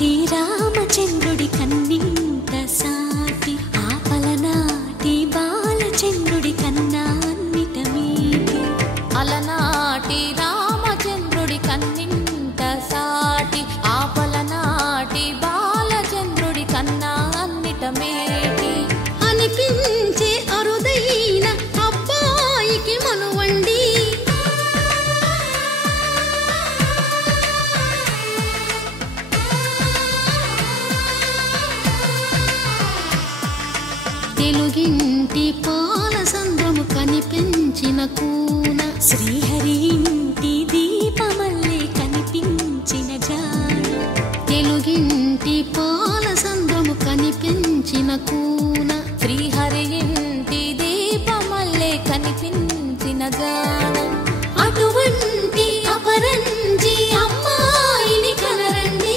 అలనాటి రామచంద్రుడి కన్నింత సాటి ఆపలనాటి బాలచంద్రుడి కన్నా అన్నిట మీటి అలనాటి రామచంద్రుడి కన్నింత సాటి ఆపలనాటి బాలచంద్రుడి కన్నా అన్నిట మేటి అనిపించే అరుదైన అబ్బాయికి మనువండి తెలుగింటి పాలసంద్రము కనిపించిన కూన శ్రీహరి ఇంటి దీపమల్లే కనిపించిన జాడ తెలుగింటి పాలసంద్రము కనిపించిన కూన శ్రీహరి ఇంటి దీపమల్లే కనిపించిన జాడ అటువంటి అపరంజి అమ్మాయిని కనరండి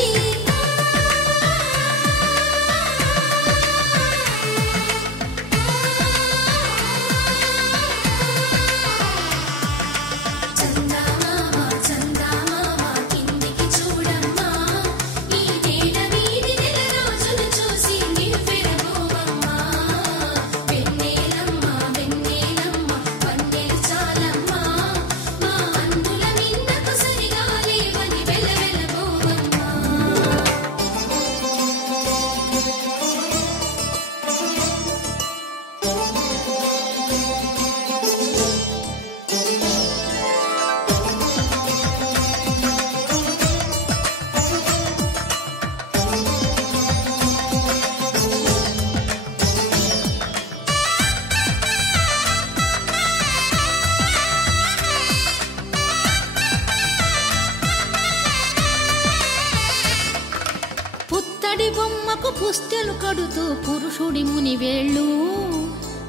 పుత్తడి బొమ్మకు పుస్తెలు కడుతూ పురుషుడి ముని వేళ్ళు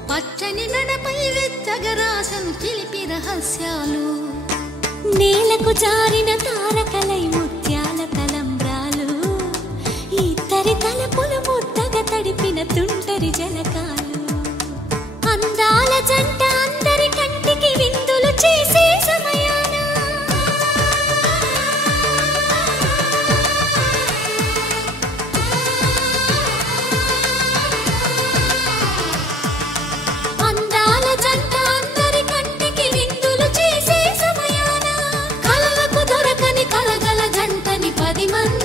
పచ్చని నడపై వెచ్చగరాసను చిలిపి రహస్యాలు నేలకు జారిన తారకలై ముత్యాల తలంబ్రాలు ఇద్దరి తలపులు ముద్దగా తడిపిన తుంటరి జలకాలు అందాల జంట అందరి కంటికి విందులు చేసే సమయాన అందాల జంట అందరి కంటికి విందులు చేసే సమయాన కలలకు దొరకని కలగల జంటని 10 మంది